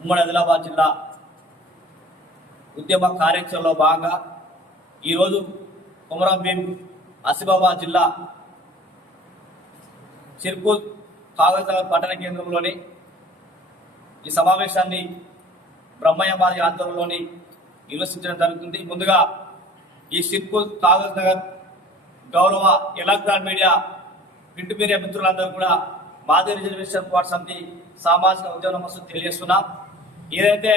ఉమ్మడి ఆదిలాబాద్ జిల్లా ఉద్యమ కార్యాచరణలో భాగంగా ఈరోజు కొమరం భీం ఆసిఫాబాద్ జిల్లా సిర్పూర్ కాగజ్నగర్ పట్టణ కేంద్రంలోని ఈ సమావేశాన్ని బ్రహ్మయ్యబాద్ ఆధ్వర్యంలోని నిర్వహించడం జరుగుతుంది. ముందుగా ఈ సిర్పూర్ కాగజ్ నగర్ గౌరవ ఎలక్ట్రాన్ మీడియా ప్రింట్ మీడియా మిత్రులందరూ కూడా మాదిరి రిజర్వేషన్ పోరాట సమితి సామాజిక ఉద్యమస్తు తెలియజేస్తున్నాం. ఏదైతే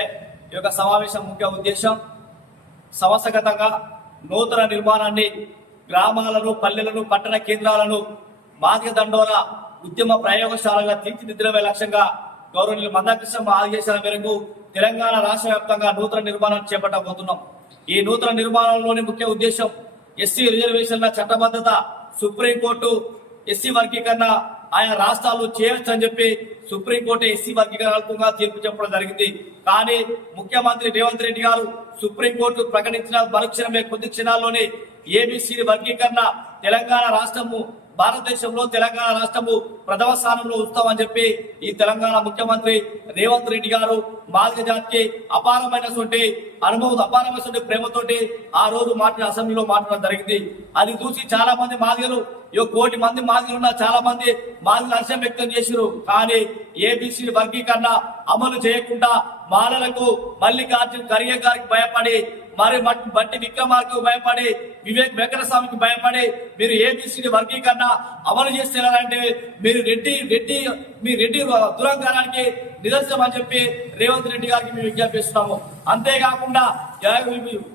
ఈ యొక్క సమావేశం ముఖ్య ఉద్దేశం సంవత్సరగతంగా నూతన నిర్మాణాన్ని గ్రామాలను పల్లెలను పట్టణ కేంద్రాలను మాదిక దండోల ఉద్యమ ప్రయోగశాలగా తీర్చిదిద్దడమే లక్ష్యంగా గౌరవనీయులు మందాకృష్ణ ఆదేశాల మేరకు తెలంగాణ రాష్ట్ర వ్యాప్తంగా నూతన నిర్మాణం చేపట్టబోతున్నాం. ఈ నూతన నిర్మాణంలోని ముఖ్య ఉద్దేశం ఎస్సీ రిజర్వేషన్ల చట్టబద్ధత సుప్రీంకోర్టు ఎస్సీ వర్గీకరణ ఆయన రాష్ట్రాలు చేయొచ్చని చెప్పి సుప్రీంకోర్టు ఎస్సీ వర్గీకరణాత్మకంగా తీర్పు చెప్పడం జరిగింది. కానీ ముఖ్యమంత్రి రేవంత్ రెడ్డి గారు సుప్రీంకోర్టు ప్రకటించిన మరుక్షణమే కొద్ది క్షణాల్లోనే ఏబీసీ వర్గీకరణ తెలంగాణ రాష్ట్రము భారతదేశంలో తెలంగాణ రాష్ట్రము ప్రథమ స్థానంలో ఉంచుతామని చెప్పి ఈ తెలంగాణ ముఖ్యమంత్రి రేవంత్ రెడ్డి గారు మాదిక జాతికి అపారమైనటువంటి అనుభవం అపారమైనటువంటి ప్రేమతోటి ఆ రోజు మాట్లాడిన అసెంబ్లీలో మాట్లాడడం జరిగింది. అది చూసి చాలా మంది మాదిగలు ఈ కోటి మంది మాదిగలు ఉన్న చాలా మంది మాదిగలు హర్షం వ్యక్తం చేశారు కానీ ఏబిసి వర్గీకరణ అమలు చేయకుండా మాలలకు మల్లికార్జున్ ఖర్గే గారికి భయపడి మరి బట్టి విక్రమార్కు భయపడి వివేక్ వెంకటస్వామికి భయపడి మీరు ఏబిసిడి వర్గీకరణ అమలు చేస్తున్నారంటే మీరు రెడ్డి రెడ్డి మీ రెడ్డి దురంకారానికి నిదర్శనం అని చెప్పి రేవంత్ రెడ్డి గారికి మేము విజ్ఞాపిస్తున్నాము అంతేకాకుండా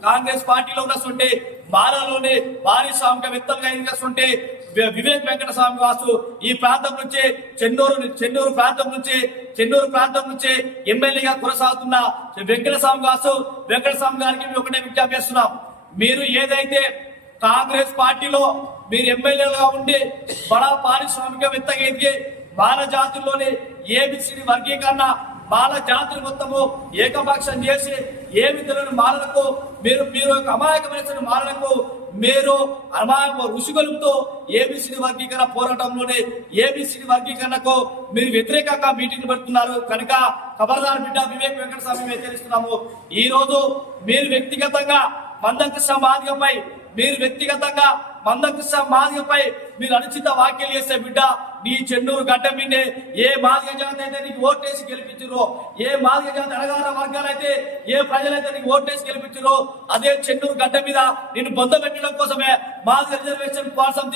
కాంగ్రెస్ పార్టీలో ఉన్నటువంటి మాలలోని పారిశ్రామికవేత్తలుగా ఎన్నికస్తుంటే వి- వివేక్ వెంకట స్వామి వాసు ఈ ప్రాంతం నుంచి చెన్నూరు చెన్నూరు ప్రాంతం నుంచి చెన్నూరు ప్రాంతం నుంచి ఎమ్మెల్యేగా కొనసాగుతున్న వెంకట స్వామి వాసు వెంకట స్వామి గారికి మేము ఒకటే విజ్ఞప్తి చేస్తున్నాం మీరు ఏదైతే కాంగ్రెస్ పార్టీలో మీరు ఎమ్మెల్యేలుగా ఉండి బడా పారిశ్రామికవేత్తగా ఎదిగి బాల జాతుల్లోని ఏబిసిడి వర్గీకరణ బాల జాతులు మొత్తము ఏకపక్షం చేసి ఏమి తెలియని మాలలకు మీరు మీరు ఒక అమాయకమైన మాలలకు మీరు అమాయక ఋషిగొలుపుతో ఏబిసిడి వర్గీకరణ పోరాటంలోనే ఏబిసిడి వర్గీకరణకు మీరు వ్యతిరేకంగా మీటింగ్ పెడుతున్నారు. కనుక ఖబర్దార్ బిడ్డ వివేక్ వెంకటస్వామి మేము హెచ్చరిస్తున్నాము. ఈ రోజు మీరు వ్యక్తిగతంగా మందకృష్ణ మాదిగపై మీరు వ్యక్తిగతంగా మందకృష్ణ మాదిగపై మీరు అనుచిత వ్యాఖ్యలు చేసే బిడ్డ నీ చెన్నూరు గడ్డ మీదే ఏ మాదిగ జాతి అయితే నీకు ఓటేసి గెలిపించారో ఏ మాదిగ జాతి అడగాల వర్గాలైతే ఏ ప్రజలైతే నీకు ఓటేసి గెలిపించారో అదే చెన్నూరు గడ్డ మీద నిన్ను బొంద పెట్టడం కోసమే మాదిగ రిజర్వేషన్ కోసం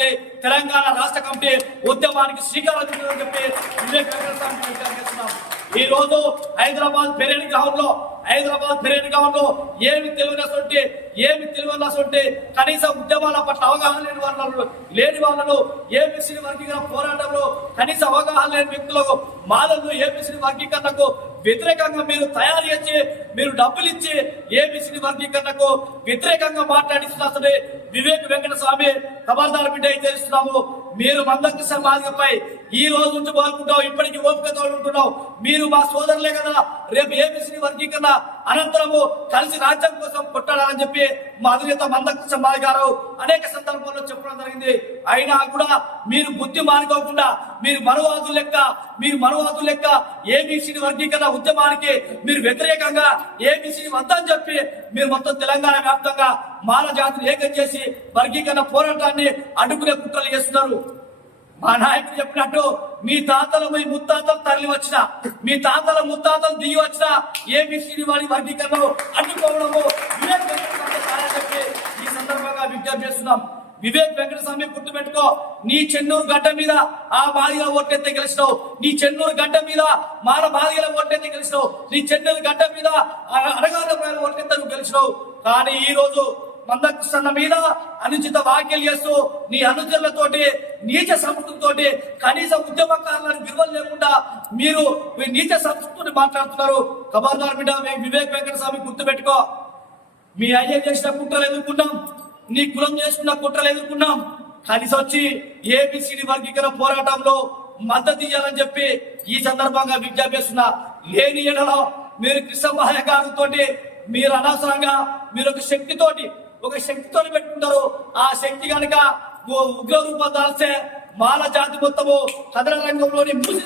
తెలంగాణ రాష్ట్ర కమిటీ ఉద్యమానికి శ్రీకారం చుట్టారని చెప్పి ఈ రోజు హైదరాబాద్ పెరేడ్ గ్రౌండ్లో హైదరాబాద్ పెరేడ్ గ్రౌండ్లో ఏమి తెలియనటువంటి ఏమి ఉంటే కనీసం ఉద్యమాల పట్ల అవగాహన లేని వాళ్ళను లేని వాళ్ళను ఏబిసి వర్గీకరణ పోరాటంలో కనీస అవగాహన లేని వ్యక్తులకు మాలను ఏబిసి వర్గీకరణకు వ్యతిరేకంగా మీరు తయారు చేసి మీరు డబ్బులు ఇచ్చి ఏబిసి వర్గీకరణకు వ్యతిరేకంగా మాట్లాడిస్తున్నటువంటి వివేక్ వెంకట స్వామి ఖబర్దార్ బిడ్డ తెలుస్తున్నాము మీరు మందకృష్ణ మాదిగపై ఈ రోజు నుంచి పాల్గొంటాం ఇప్పటికీ ఓపికతో ఉంటున్నాం మీరు మా సోదరులే కదా. రేపు ఏబిసి వర్గీకరణ అనంతరము కలిసి రాజ్యం కోసం కొట్టాలని చెప్పి మా అధినేత మందకృష్ణ మాది గారు అనేక సందర్భాల్లో చెప్పడం జరిగింది. అయినా కూడా మీరు బుద్ధి మానుకోకుండా మీరు మనవాదులు లెక్క మీరు మనవాదులు లెక్క ఏబిసి వర్గీకరణ ఉద్యమానికి మీరు వ్యతిరేకంగా ఏబిసి వద్దని చెప్పి మీరు మొత్తం తెలంగాణ వ్యాప్తంగా మాల జాతిని ఏకం చేసి వర్గీకరణ పోరాటాన్ని అడ్డుకునే కుట్రలు చేస్తున్నారు. మా నాయకుడు చెప్పినట్టు మీ తాతలు మీ ముత్తాతలు తరలి వచ్చిన మీ తాతల ముత్తాతలు దిగి వచ్చిన ఏబిసిడి వాడి వర్గీకరణను అడ్డుకోవడము వివేక్ చెప్పి ఈ సందర్భంగా విజ్ఞప్తి చేస్తున్నాం. వివేక్ వెంకటస్వామి గుర్తుపెట్టుకో నీ చెన్నూరు గడ్డ మీద ఆ బాధిగా ఓటెత్తే గెలిచినావు. నీ చెన్నూరు గడ్డ మీద మాల బాధిగల ఓటెత్తే గెలిచినావు. నీ చెన్నూరు గడ్డ మీద అడగాల ఓటెత్తే నువ్వు గెలిచినావు. కానీ ఈ రోజు మందకృష్ణ మీద అనుచిత వ్యాఖ్యలు చేస్తూ నీ అనుచరులతోటి నీచ సంస్కృతితోటి కనీస ఉద్యమకారులను విలువలు లేకుండా మీరు మీ నీచ సంస్కృతిని మాట్లాడుతున్నారు. ఖబర్దార్ బిడ్డ మేము వివేక్ వెంకట స్వామి గుర్తుపెట్టుకో. మీ అయ్య చేసిన కుట్రలు ఎదుర్కొన్నాం. నీ కులం చేసుకున్న కుట్రలు ఎదుర్కొన్నాం. కలిసి వచ్చి ఏబిసిడి వర్గీకరణ పోరాటంలో మద్దతు ఇవ్వాలని చెప్పి ఈ సందర్భంగా విజ్ఞాపిస్తున్నా. లేని ఎడలో మీరు కృష్ణమహయ్య గారితో మీరు అనవసరంగా మీరు ఒక శక్తితోటి ఒక శక్తితో పెట్టుకుంటారు. ఆ శక్తి కనుక ఉగ్ర రూపం దాల్సే మాల జాతి మొత్తము కథన రంగంలోని మూసి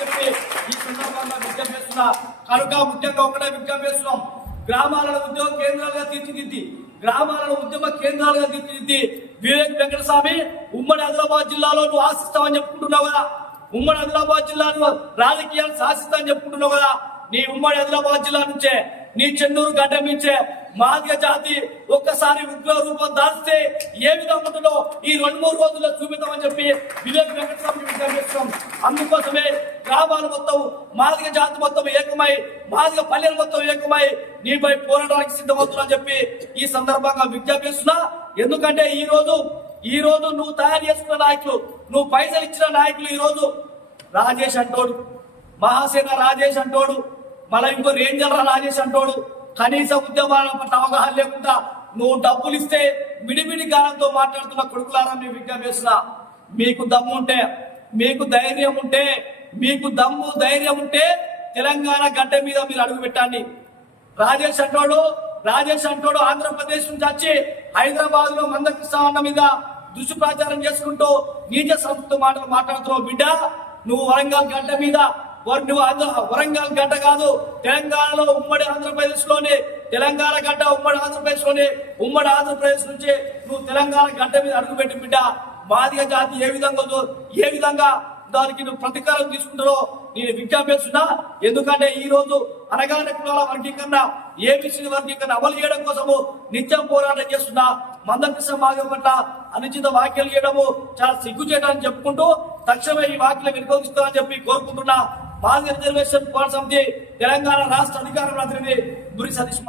చెప్పి ఈ సందర్భంగా విజ్ఞప్తి చేస్తున్నా. కనుక ముఖ్యంగా ఒకటే విజ్ఞప్తి చేస్తున్నాం. గ్రామాలను ఉద్యోగ కేంద్రాలుగా తీర్చిదిద్ది. గ్రామాలను ఉద్యమ కేంద్రాలుగా తీర్చిదిద్ది. వివేక్ వెంకటస్వామి ఉమ్మడి ఆదిలాబాద్ జిల్లాలో నువ్వు ఆశిస్తావని చెప్పుకుంటున్నావు కదా. ఉమ్మడి ఆదిలాబాద్ జిల్లాను రాజకీయాలు శాసిస్తామని చెప్పుకుంటున్నావు కదా. నీ ఉమ్మడి ఆదిలాబాద్ జిల్లా నుంచే నీ చెన్నూరు గడ్డ నుంచే మాదిగ జాతి ఒక్కసారి ఉగ్ర రూపం దాస్తే ఏ విధంగా ఉంటుందో ఈ రెండు మూడు రోజుల్లో చూపిద్దామని చెప్పి వివేక్ వెంకటస్వామి విజ్ఞప్తి అందుకోసమే గ్రామాలు మొత్తం మాదిగ జాతి మొత్తం ఏకమై మాదిగ పల్లెలు మొత్తం ఏకమై నీపై పోరాటానికి సిద్ధమవుతున్నా చెప్పి ఈ సందర్భంగా విజ్ఞాపిస్తున్నా ఎందుకంటే ఈ రోజు ఈ రోజు నువ్వు తయారు చేసుకున్న నాయకులు నువ్వు పైసలు ఇచ్చిన నాయకులు ఈ రోజు రాజేష్ అంటోడు మహాసేన రాజేష్ అంటోడు మళ్ళీ ఇంకో రేంజర్ రాజేష్ అంటోడు కనీస ఉద్యమాల పట్ల అవగాహన లేకుండా నువ్వు డబ్బులు ఇస్తే మిడిమిడి గానంతో మాట్లాడుతున్న కొడుకులారా మీ విజ్ఞప్తి చేస్తున్నా మీకు దమ్ము ఉంటే మీకు ధైర్యం ఉంటే మీకు దమ్ము ధైర్యం ఉంటే తెలంగాణ గడ్డ మీద మీరు అడుగు పెట్టండి. రాజేష్ అంటోడు రాజేష్ అంటోడు ఆంధ్రప్రదేశ్ నుంచి వచ్చి హైదరాబాద్లో మందకృష్ణ మీద దుష్ప్రచారం చేసుకుంటూ నీచ సంస్థ మాటలు మాట్లాడుతున్నావు బిడ్డ. నువ్వు వరంగల్ గడ్డ మీద వర- నువ్వు ఆంధ్ర వరంగల్ గడ్డ కాదు తెలంగాణలో ఉమ్మడి ఆంధ్రప్రదేశ్లోని తెలంగాణ గడ్డ ఉమ్మడి ఆంధ్రప్రదేశ్లోని ఉమ్మడి ఆంధ్రప్రదేశ్ నుంచి నువ్వు తెలంగాణ గడ్డ మీద అడుగుపెట్టి బిడ్డ. మాదిగ జాతి ఏ విధంగా ఏ విధంగా దానికి నువ్వు ప్రతీకారం తీసుకుంటారో నేను విజ్ఞాపిస్తున్నా. ఎందుకంటే ఈ రోజు అనగానే కులాల వర్గీకరణ ఏబిసి వర్గీకరణ అమలు చేయడం కోసము నిత్యం పోరాటం చేస్తున్నా. మందకృష్ణ మార్గం పట్ల అనుచిత వ్యాఖ్యలు చేయడము చాలా సిగ్గు చేయడానికి చెప్పుకుంటూ తక్షణమే ఈ వ్యాఖ్యలు వినియోగిస్తామని చెప్పి కోరుకుంటున్నా. భారత రిజర్వేషన్ పోరాట తెలంగాణ రాష్ట్ర అధికార ప్రతినిధి గురి సతీష్